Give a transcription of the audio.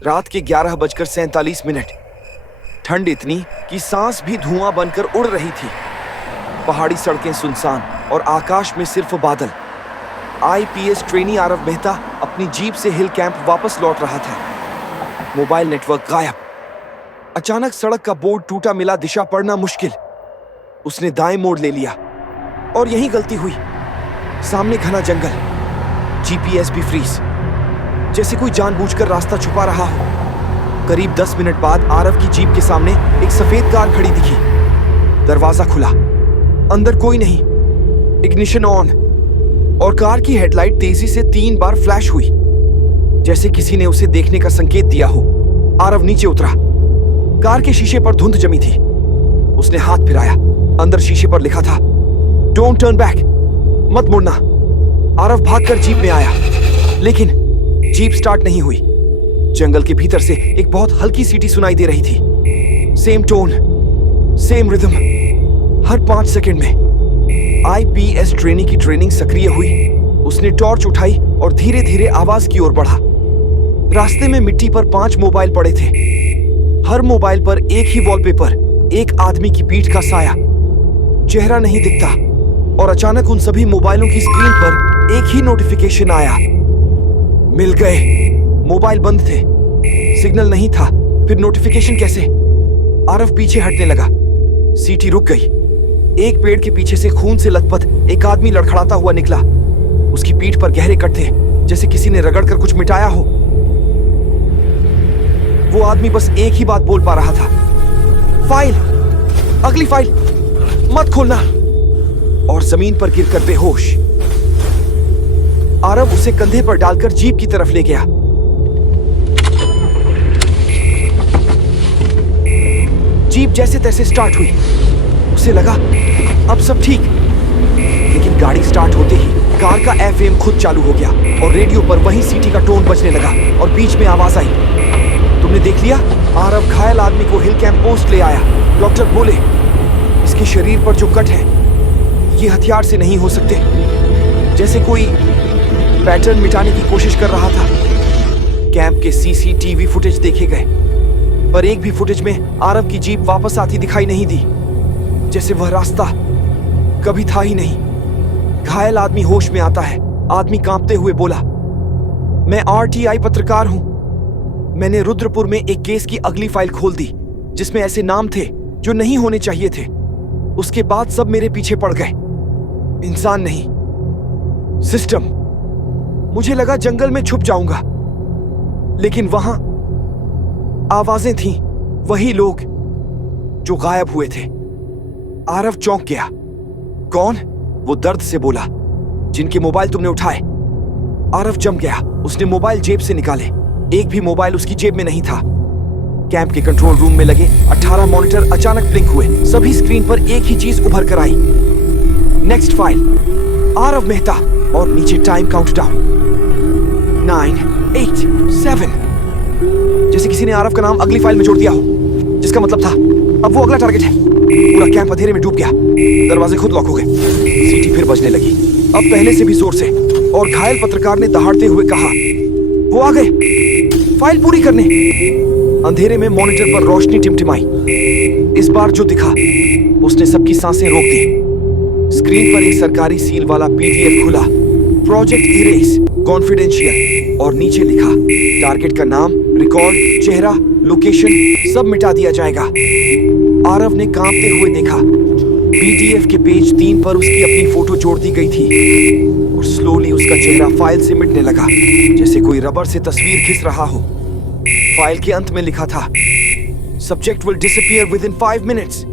रात के 11:47। ठंड इतनी कि सांस भी धुआं बनकर उड़ रही थी। पहाड़ी सड़कें सुनसान और आकाश में सिर्फ बादल। आईपीएस ट्रेनी आरव मेहता अपनी जीप से हिल कैंप वापस लौट रहा था। मोबाइल नेटवर्क गायब। अचानक सड़क का बोर्ड टूटा मिला, दिशा पढ़ना मुश्किल। उसने दाएं मोड़ ले लिया और यही गलती हुई। सामने घना जंगल, जीपीएस भी फ्रीज, जैसे कोई जानबूझकर रास्ता छुपा रहा हो। करीब 10 मिनट बाद आरव की जीप के सामने एक सफेद कार खड़ी दिखी। दरवाजा खुला, अंदर कोई नहीं। इग्निशन ऑन और कार की हेडलाइट तेजी से 3 बार फ्लैश हुई, जैसे किसी ने उसे देखने का संकेत दिया हो। आरव नीचे उतरा। कार के शीशे पर धुंध जमी थी। उसने हाथ फिराया। अंदर शीशे पर लिखा था, डोंट टर्न बैक, मत मुड़ना। आरव भागकर जीप में आया, लेकिन जीप स्टार्ट नहीं हुई। जंगल के भीतर से एक बहुत हल्की सीटी सुनाई दे रही थी। Same tone, same rhythm. हर 5 सेकंड में आईपीएस ट्रेनी की ट्रेनिंग सक्रिय हुई। उसने टॉर्च उठाई और धीरे धीरे आवाज की ओर बढ़ा। रास्ते में मिट्टी पर 5 मोबाइल पड़े थे। हर मोबाइल पर एक ही वॉलपेपर, एक आदमी की पीठ का साया। चेहरा नहीं दिखता। और अचानक उन सभी मोबाइलों की स्क्रीन पर एक ही नोटिफिकेशन आया, मिल गए। मोबाइल बंद थे, सिग्नल नहीं था, फिर नोटिफिकेशन कैसे? आरव पीछे हटने लगा। सीटी रुक गई। एक पेड़ के पीछे से खून से लथपथ एक आदमी लड़खड़ाता हुआ निकला। उसकी पीठ पर गहरे कट थे, जैसे किसी ने रगड़कर कुछ मिटाया हो। वो आदमी बस एक ही बात बोल पा रहा था, फाइल, अगली फाइल, मत खोलना। और जमीन पर गिरकर बेहोश। आरव उसे कंधे पर डालकर जीप की तरफ ले गया। जीप जैसे तैसे स्टार्ट हुई। उसे लगा अब सब ठीक, लेकिन गाड़ी स्टार्ट होते ही कार का एफएम खुद चालू हो गया और रेडियो पर वही सीटी का टोन बजने लगा और बीच में आवाज आई, तुमने देख लिया? आरव घायल आदमी को हिल कैंप पोस्ट ले आया। डॉक्टर बोले, इसके शरीर पर जो कट है ये हथियार से नहीं हो सकते। जैसे कोई पैटर्न मिटाने की कोशिश कर रहा था। कैंप के सीसीटीवी फुटेज देखे गए, पर एक भी फुटेज में आरव की जीप वापस आती दिखाई नहीं दी, जैसे वह रास्ता कभी था ही नहीं। घायल आदमी होश में आता है। आदमी कांपते हुए बोला, मैं आरटीआई पत्रकार हूं। मैंने रुद्रपुर में एक केस की अगली फाइल खोल दी, जिसमें ऐसे नाम थे जो नहीं होने चाहिए थे। उसके बाद सब मेरे पीछे पड़ गए। इंसान नहीं, सिस्टम। मुझे लगा जंगल में छुप जाऊंगा, लेकिन वहां आवाजें थीं, वही लोग जो गायब हुए थे। आरव चौंक गया। कौन? वो दर्द से बोला, जिनके मोबाइल तुमने उठाए। आरव जम गया। उसने मोबाइल जेब से निकाले। एक भी मोबाइल उसकी जेब में नहीं था। कैंप के कंट्रोल रूम में लगे 18 मॉनिटर अचानक ब्लिंक हुए। सभी स्क्रीन पर एक ही चीज उभर कर आई, नेक्स्ट फाइल, आरव मेहता, और नीचे टाइम काउंटडाउन, 9, 8, 7। जैसे किसी ने आरव का नाम अगली फाइल में जोड़ दिया हो, जिसका मतलब था अब वो अगला टारगेट है। पूरा कैंप अंधेरे में डूब गया। दरवाजे खुद लॉक हो गए। सीटी फिर बजने लगी, अब पहले से भी जोर से। और घायल पत्रकार ने दहाड़ते हुए कहा, वो आ गए फाइल पूरी करने। अंधेरे में मॉनिटर पर रोशनी टिमटिमाई। इस बार जो दिखा उसने सबकी सांसें रोक दी। स्क्रीन पर एक सरकारी सील वाला पीडीएफ खुला, प्रोजेक्ट इरेज, कॉन्फिडेंशियल, और नीचे लिखा, टारगेट का नाम, रिकॉर्ड, चेहरा, लोकेशन सब मिटा दिया जाएगा। आरव ने कांपते हुए देखा। पीडीएफ के पेज 3 पर उसकी अपनी फोटो जोड़ दी गई थी और स्लोली उसका चेहरा फाइल से मिटने लगा, जैसे कोई रबर से तस्वीर खिंच रहा हो। फाइल के अंत में लिखा था, subject will disappear with in 5 minutes.